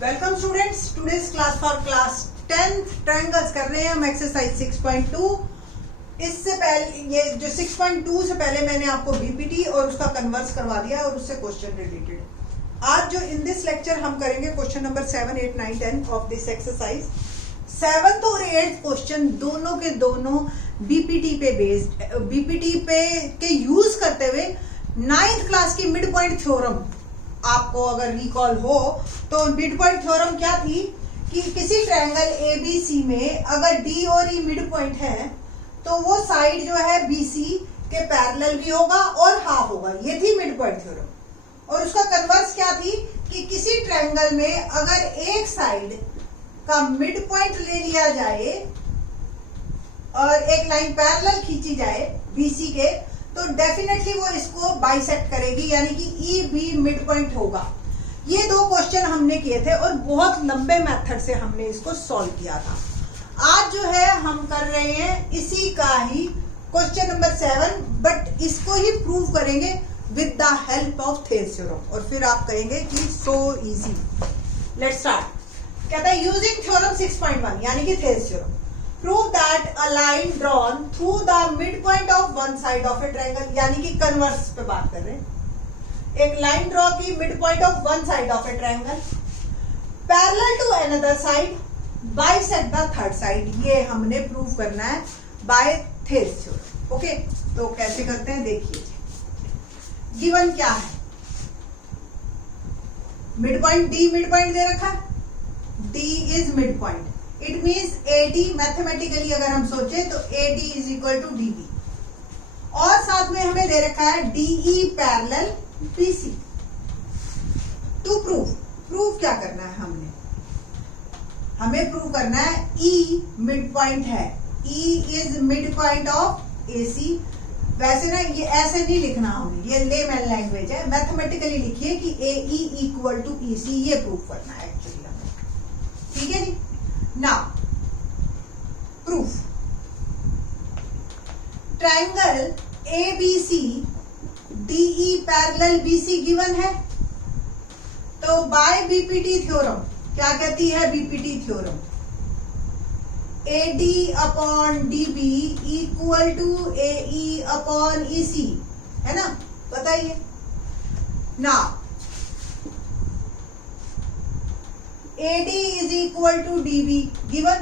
Welcome students, today's class for class 10th triangles कर रहे हैं हम एक्सरसाइज 6.2। इससे पहले ये जो 6.2 से पहले मैंने आपको बीपीटी और उसका कन्वर्स करवा दिया और उससे क्वेश्चन रिलेटेड। आज जो इन दिस लेक्चर हम करेंगे question number 7, 8, 9, 10 of this exercise. 7th और 8th क्वेश्चन दोनों के दोनों बीपीटी पे बेस्ड, बीपीटी पे के यूज करते हुए 9th क्लास की मिड पॉइंट थ्योरम आपको अगर रिकॉल हो तो मिड पॉइंट थ्योरम क्या थी कि किसी ट्रायंगल एबीसी में अगर डी और ई मिड पॉइंट है तो वो साइड जो है बीसी के पैरेलल भी होगा और हाफ होगा। ये थी मिड पॉइंट थ्योरम। और उसका कन्वर्स क्या थी कि किसी ट्रायंगल में अगर एक साइड का मिड पॉइंट ले लिया जाए और एक लाइन पैरेलल खींची जाए बीसी के तो डेफिनेटली वो इसको बाइसेक्ट करेगी, यानी कि ई बी मिड पॉइंट होगा। ये दो क्वेश्चन हमने किए थे और बहुत लंबे मेथड से हमने इसको सॉल्व किया था। आज जो है हम कर रहे हैं इसी का ही क्वेश्चन नंबर 7, बट इसको ही प्रूव करेंगे with the help of Thales theorem. और फिर आप कहेंगे कि सो इजी। Let's start. कहता है यूजिंग थ्योरम 6.1 यानी कि Thales theorem, prove that a line drawn through the midpoint of one side of a triangle, यानी कि कन्वर्स पे बात कर रहे हैं। एक लाइन ड्रॉ की mid point of one side of a triangle parallel to another side bisect the third side. ये हमने प्रूव करना है बाय थेल्स थ्योरम। ओके, तो कैसे करते हैं देखिए। गिवन क्या है, mid point D mid point दे रखा है, D is mid point. It means AD mathematically अगर हम सोचे तो AD is equal to DB और साथ में हमें दे रखा है DE parallel BC। To proof क्या करना है हमें प्रूव करना है E मिड पॉइंट है, E is mid point of AC। वैसे ना ये ऐसे नहीं लिखना हमें, ये लेमैन लैंग्वेज है। मैथमेटिकली लिखिए कि AE इक्वल टू EC, ये प्रूफ करना है एक्चुअली हमें। ठीक है जी। Now, proof. Triangle ABC DE parallel BC given है, तो by BPT थ्योरम क्या कहती है BPT theorem? AD upon DB equal to AE upon EC, है ना? बताइए। Now, AD is equal to DB given,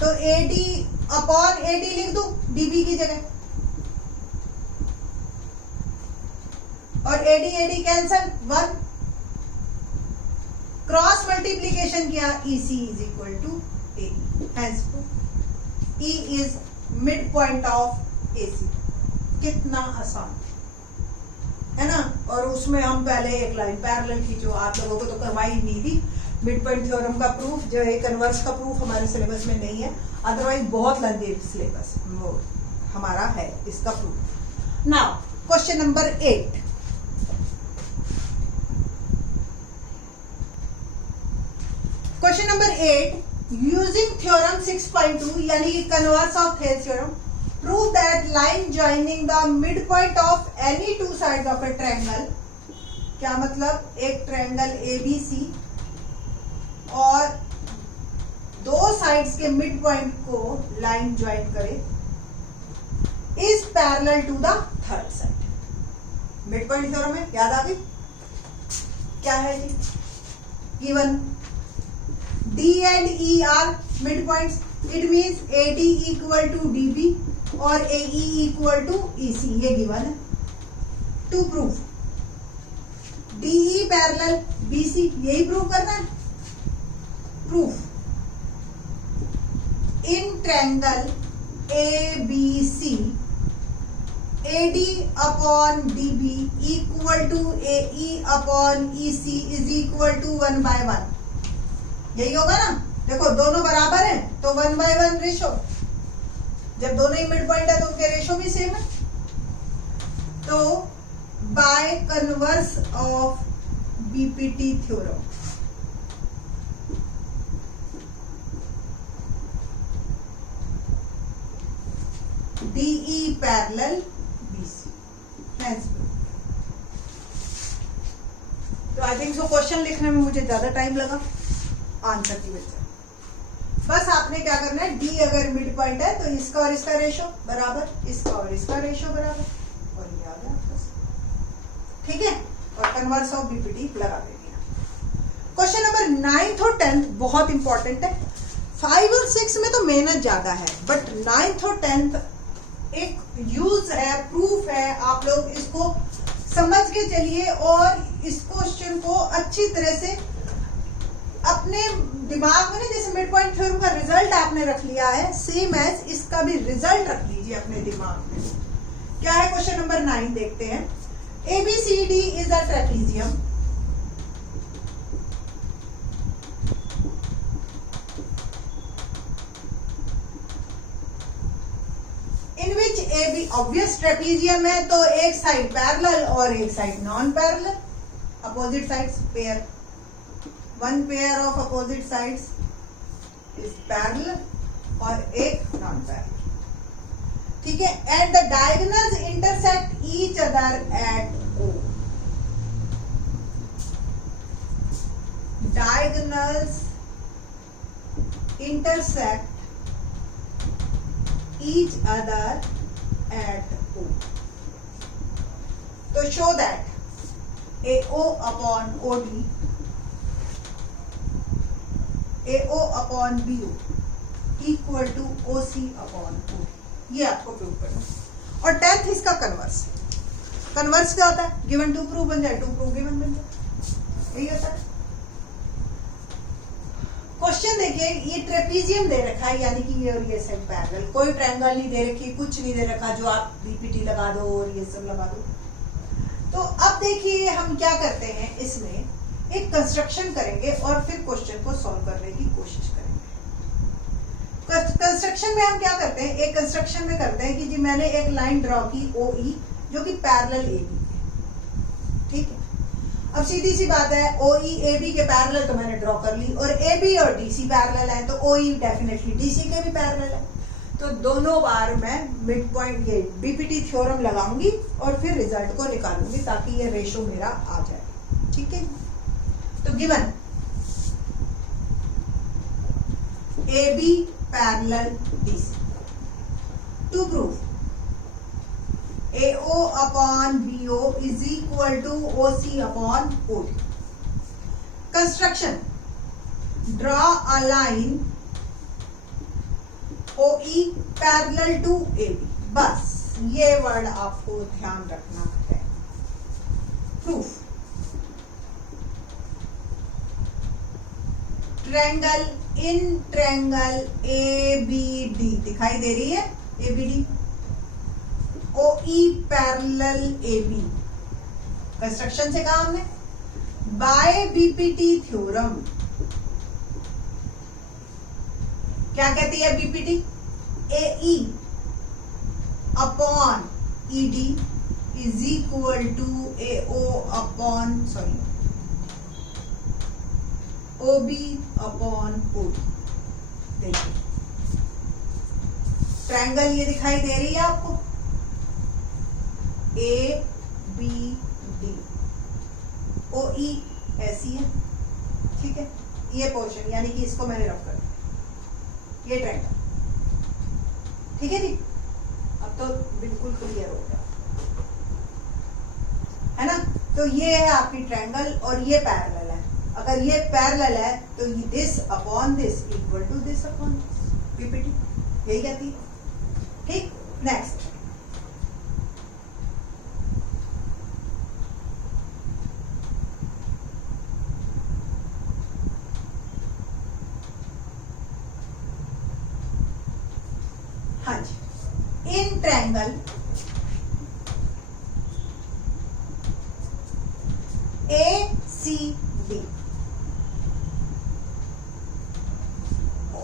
तो AD अपॉन AD लिख दो DB की जगह और AD कैंसल 1। क्रॉस मल्टीप्लीकेशन किया EC is equal to AE, hence E is mid point of AC। कितना आसान है ना। और उसमें हम पहले एक लाइन पैरेलल खींचो, आप लोगों को तो करवाई नहीं थी मिड पॉइंट थ्योरम का प्रूफ, जो है कन्वर्स का प्रूफ हमारे सिलेबस में नहीं है, अदरवाइज बहुत लंबी सिलेबस वो हमारा है इसका proof. Now question number 8। Question number 8, using theorem 6.2 यानी कि converse of Thales theorem, prove that line joining the midpoint of any two sides of a triangle। क्या मतलब, एक ट्रायंगल ABC और दो साइड्स के मिड पॉइंट को लाइन ज्वाइन करे is parallel to the third side. Mid point theorem है, याद आ गई? क्या है जी? Given D and E are mid points, it means AD equal to DB और AE इक्वल टू EC, ये गिवन है। To proof DE parallel BC, यही प्रूव करना है। Proof in triangle ABC AD upon DB equal to AE upon EC is equal to 1/1। यही होगा ना। देखो दोनों बराबर हैं तो 1/1 रेशो, जब दोनों ही मिड पॉइंट है तो उनके रेशो भी सेम है। तो bye converse of BPT theorem DE parallel BC, तो आई थिंक सो क्वेश्चन लिखने में मुझे ज्यादा टाइम लगा आंसर की वजह से। बस आपने क्या करना है, डी अगर मिड पॉइंट है तो इसका और इसका रेशो बराबर, इसका और इसका रेशो बराबर, और ये आ गया आपका। ठीक है, और कन्वर्स ऑफ बीपीटी लगा देंगे। क्वेश्चन नंबर 9th और 10th बहुत इंपॉर्टेंट है। 5 और 6 में तो मेहनत ज्यादा है, बट 9th और 10th एक यूज है, प्रूफ है, आप लोग इसको समझ के चलिए और इस क्वेश्चन को अच्छी तरह से अपने दिमाग में, जैसे मिड पॉइंट थ्योरम का रिजल्ट आपने रख लिया है, सेम एज इसका भी रिजल्ट रख लीजिए अपने दिमाग में। क्या है क्वेश्चन नंबर 9, देखते हैं। ABCD is a trapezium in which AB obvious trapezium है, तो एक साइड पैरेलल और एक side non parallel, opposite sides pair, one pair of opposite sides is parallel और एक नॉन पैरेलल। ठीक है, at the diagonals intersect each other at O। Diagonals intersect each other at O. तो show that AO upon OD, AO upon BO equal to OC upon OD, ये आपको prove करना है। और 10th इसका converse. Converse क्या होता है? गिवन टू प्रूव बन जाए, टू प्रूव गिवन बन जाए, यही होता है। क्वेश्चन देखिए, ये ट्रेपीजियम दे रखा है, यानी कि ये और ये सेट पैरेलल, कोई ट्रायंगल नहीं दे रखी, कुछ नहीं दे रखा जो आप बीपीटी लगा दो और ये सब लगा दो। तो अब देखिए हम क्या करते हैं, इसमें एक कंस्ट्रक्शन करेंगे और फिर क्वेश्चन को सॉल्व करने की कोशिश करेंगे। कंस्ट्रक्शन में हम क्या करते हैं, एक कंस्ट्रक्शन में करते हैं कि जी मैंने एक लाइन ड्रॉ की OE जो कि पैरेलल AB है। ठीक है, अब सीधी सी बात है, OE AB के पैरेलल तो मैंने ड्रॉ कर ली, और AB और DC पैरेलल है, तो OE डेफिनेटली DC के भी पैरेलल है। तो दोनों बार मैं मिड पॉइंट ये बीपीटी थ्योरम लगाऊंगी और फिर रिजल्ट को निकालूंगी ताकि ये रेशो मेरा आ जाए। ठीक है, तो given AB parallel DC, to prove AO upon BO is equal to OC upon OD. Construction. Draw a line OE parallel to AB. बस ये वर्ड आपको ध्यान रखना है। Proof. Triangle in triangle ABD दिखाई दे रही है, ABD OE parallel AB। Construction से कहा हमने बाय बीपीटी थ्योरम। क्या कहती है BPT? AE upon ED is equal to AO upon OB upon OD। देखिए ट्रायंगल ये दिखाई दे रही है आपको, ABD, OE ऐसी है। ठीक है, ये पोर्शन यानी कि इसको मैंने रख कर दिया, ये ट्रायंगल। ठीक है जी, अब तो बिल्कुल क्लियर हो गया है ना। तो ये है आपकी ट्रायंगल और ये पैरेलल है। अगर ये पैरेलल है तो this upon this equal to this upon this, PPT यही कहती है। ठीक, नेक्स्ट हाँ जी, in triangle ACD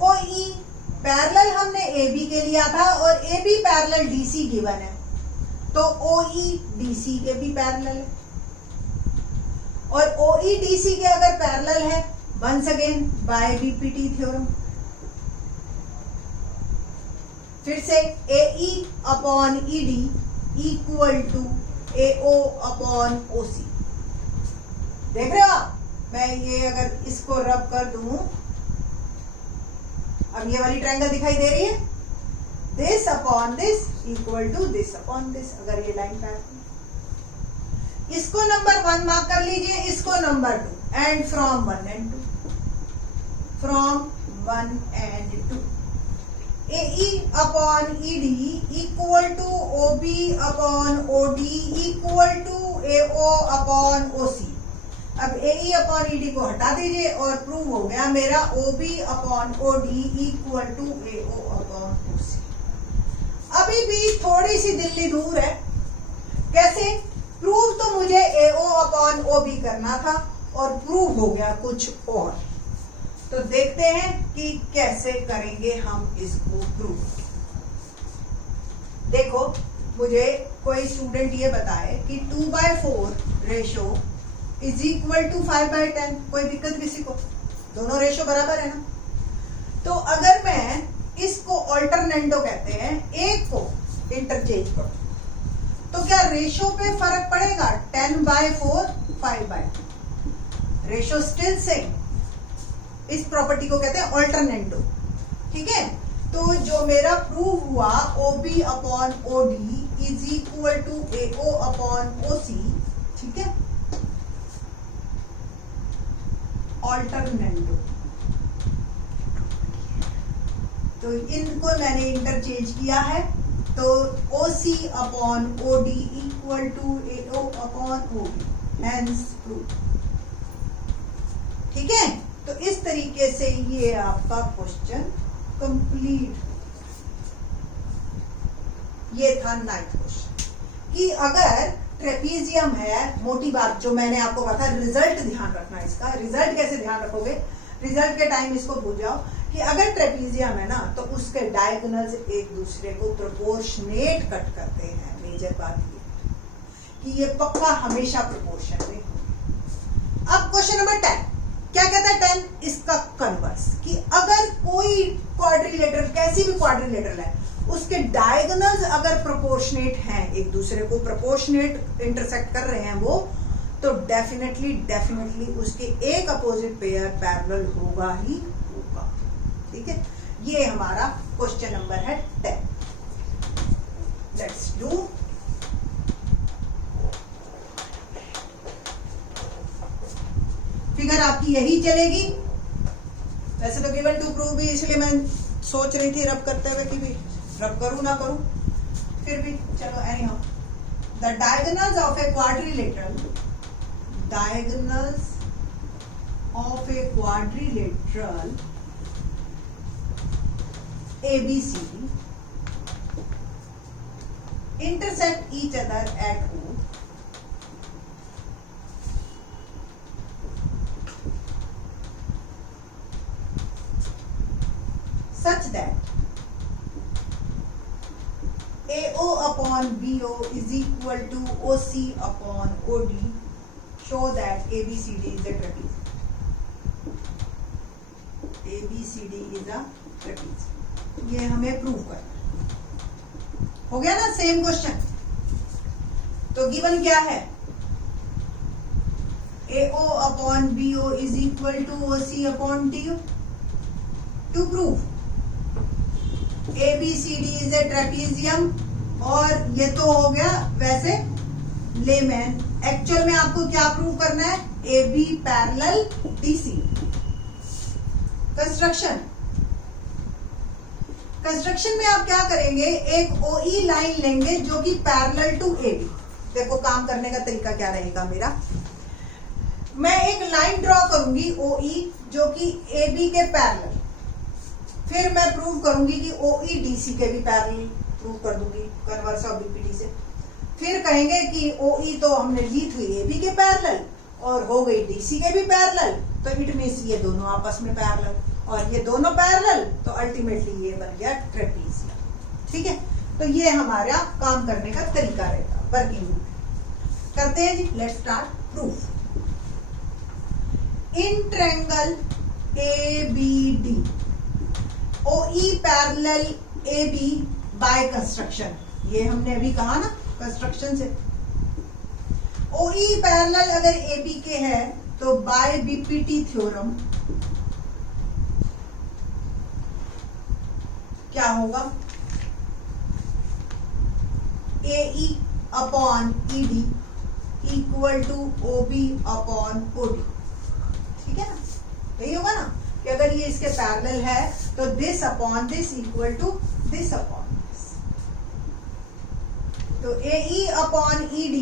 OE parallel हमने AB के लिया था और AB पैरेलल DC गिवन है, तो OE DC के भी पैरेलल है, और OE DC के अगर पैरेलल है once again by BPT theorem, फिर से AE upon ED equal to AO upon OC। देख रहे हो मैं ये अगर इसको रब कर दूं, अब ये वाली ट्रायंगल दिखाई दे रही है, this upon this equal to this upon this, अगर ये लाइन पैरेलल। इसको नंबर 1 मार्क कर लीजिए, इसको number 2, and from 1 and 2, from 1 and 2, AE upon ED equal to OB upon OD equal to AO upon OC। अब AE upon ED को हटा दीजिए और प्रूव हो गया मेरा OB upon OD equal to AO upon OC। अभी भी थोड़ी सी दिल्ली दूर है, कैसे? प्रूव तो मुझे AO upon OB करना था और प्रूव हो गया कुछ और। तो देखते हैं कि कैसे करेंगे हम इसको प्रूव। देखो, मुझे कोई स्टूडेंट ये बताए कि 2/4 रेशो इज इक्वल टू 5/10, कोई दिक्कत किसी को? दोनों रेशो बराबर है ना। तो अगर मैं इसको ऑल्टरनेंडो कहते हैं, एक को इंटरचेंज करो, तो क्या रेशो पे फर्क पड़ेगा? 10/4 5/10, रेशो स्टिल सेम। इस प्रॉपर्टी को कहते हैं ऑल्टरनेंडो, ठीक है। तो जो मेरा प्रूव हुआ OB upon OD is equal to AO upon OC, ठीक है, ऑल्टरनेंडो। तो इनको मैंने इंटरचेंज किया है, तो OC upon OD equal to AO upon OB, hence prove, ठीक है। तो इस तरीके से ये आपका क्वेश्चन कंप्लीट। ये था 9th क्वेश्चन कि अगर ट्रेपीजियम है, मोटी बात जो मैंने आपको कहा था, रिजल्ट ध्यान रखना इसका। रिजल्ट कैसे ध्यान रखोगे? रिजल्ट के टाइम इसको भूल जाओ कि अगर ट्रेपीजियम है ना, तो उसके डायगोनल्स एक दूसरे को प्रोपोर्शनेट कट करते हैं। मेजर बात ये कि ये पक्का हमेशा प्रोपोर्शन में होंगे। अब क्वेश्चन नंबर 10 क्या कहता है? 10 इसका कन्वर्स, कि अगर कोई क्वाड्रिलेटरल, कैसी भी क्वाड्रिलेटरल है, उसके डायगोनल्स अगर प्रोपोर्शनेट हैं, एक दूसरे को प्रोपोर्शनेट इंटरसेक्ट कर रहे हैं वो, तो डेफिनेटली उसके एक अपोजिट पेयर पैरेलल होगा ही होगा, ठीक है। ये हमारा क्वेश्चन नंबर है 10। Let's do. फिगर आपकी यही चलेगी। वैसे तो गिवन टू प्रूव भी, इसलिए मैं सोच रही थी रब करते हुए कि भी रब करूं ना करूं, फिर भी चलो any how. The diagonals of a quadrilateral, diagonals of a quadrilateral ABCD intersect each other at O such that AO upon BO is equal to OC upon OD. Show that ABCD is a trapezium. ABCD is a trapezium. ये हमें prove करना हो गया ना। Same question. तो given क्या है? AO upon BO is equal to OC upon DO. To prove ABCD is a trapezium, और ये तो हो गया वैसे लेमैन। एक्चुअल में आपको क्या प्रूव करना है? AB parallel DC। कंस्ट्रक्शन में आप क्या करेंगे? एक OE लाइन लेंगे जो कि पैरेलल टू AB। देखो काम करने का तरीका क्या रहेगा मेरा। मैं एक लाइन ड्रॉ करूंगी OE जो कि AB के पैरेलल, फिर मैं प्रूव करूंगी कि OE DC के भी पैरेलल, प्रूव कर दूंगी कन्वर्स ऑफ BPD से। फिर कहेंगे कि OE तो हमने ली थी AB के पैरेलल और हो गई DC के भी पैरेलल, तो इट मींस ये दोनों आपस में पैरेलल, और ये दोनों पैरेलल, तो अल्टीमेटली ये बन गया ट्रेपीजियम, ठीक है। तो ये हमारा काम करने का तरीका रहेगा। वर्किंग करते हैं जी। Let's start proof. In triangle ABD OE parallel AB by construction, ये हमने अभी कहा ना कंस्ट्रक्शन से। OE पैरेलल अगर AB के है तो बाय बीपीटी थ्योरम क्या होगा? AE upon ED equal to OB upon OD। ठीक है ना, यही होगा ना कि अगर ये इसके पैरेलल है तो this upon this equal to this upon this. तो AE upon ED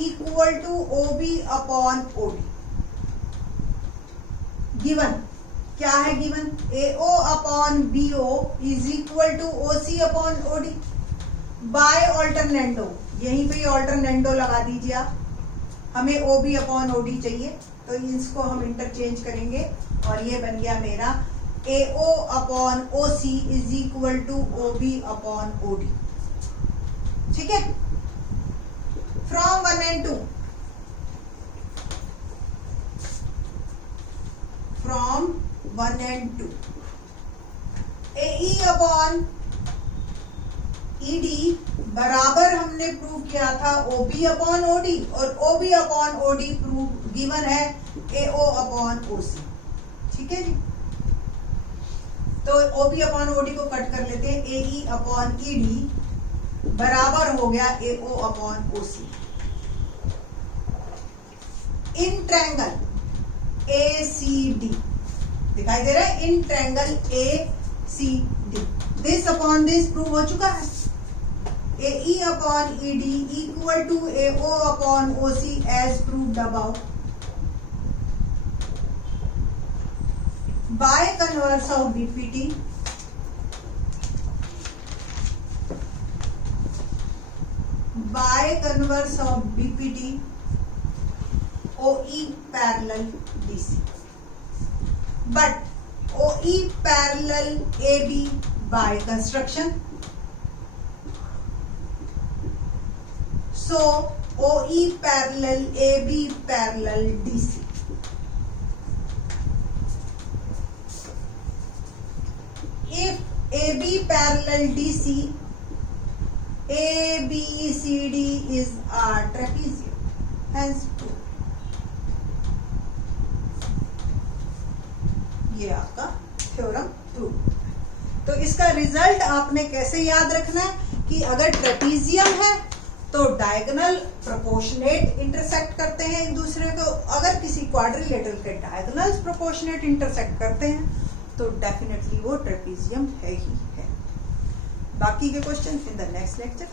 equal to OB upon OD। Given क्या है? Given AO upon BO is equal to OC upon OD by alternendo. यहीं पे ऑल्टरनेंडो लगा दीजिए आप। हमें OB अपॉन OD चाहिए तो इसको हम इंटरचेंज करेंगे और ये बन गया मेरा AO upon OC is equal to OB upon OD। ठीक है, from 1 and 2, from 1 and 2 AE upon ED बराबर हमने प्रूव किया था OB अपॉन OD और OB upon OD prove given है AO अपॉन OC। ठीक है जी, तो OB अपॉन OD को कट कर लेते हैं। AE अपॉन ED बराबर हो गया AO upon OC। In triangle ACD दिखाई दे रहा है, in triangle ACD this upon this prove हो चुका है। AE upon ED equal to AO upon OC as proved above by converse of BPT by converse of BPT OE parallel DC, but OE parallel AB by construction. So OE parallel AB parallel DC. If AB parallel DC, ABCD is a trapezium, hence proved. ये आपका theorem prove. तो इसका result आपने कैसे याद रखना है कि अगर ट्रेपीजियम है तो डायगोनल प्रोपोर्शनेट इंटरसेक्ट करते हैं एक दूसरे को, अगर किसी क्वाड्रिलेटरल के डायगोनल्स प्रोपोर्शनेट इंटरसेक्ट करते हैं तो डेफिनेटली वो ट्रेपीजियम है ही है। बाकी के question in the next lecture.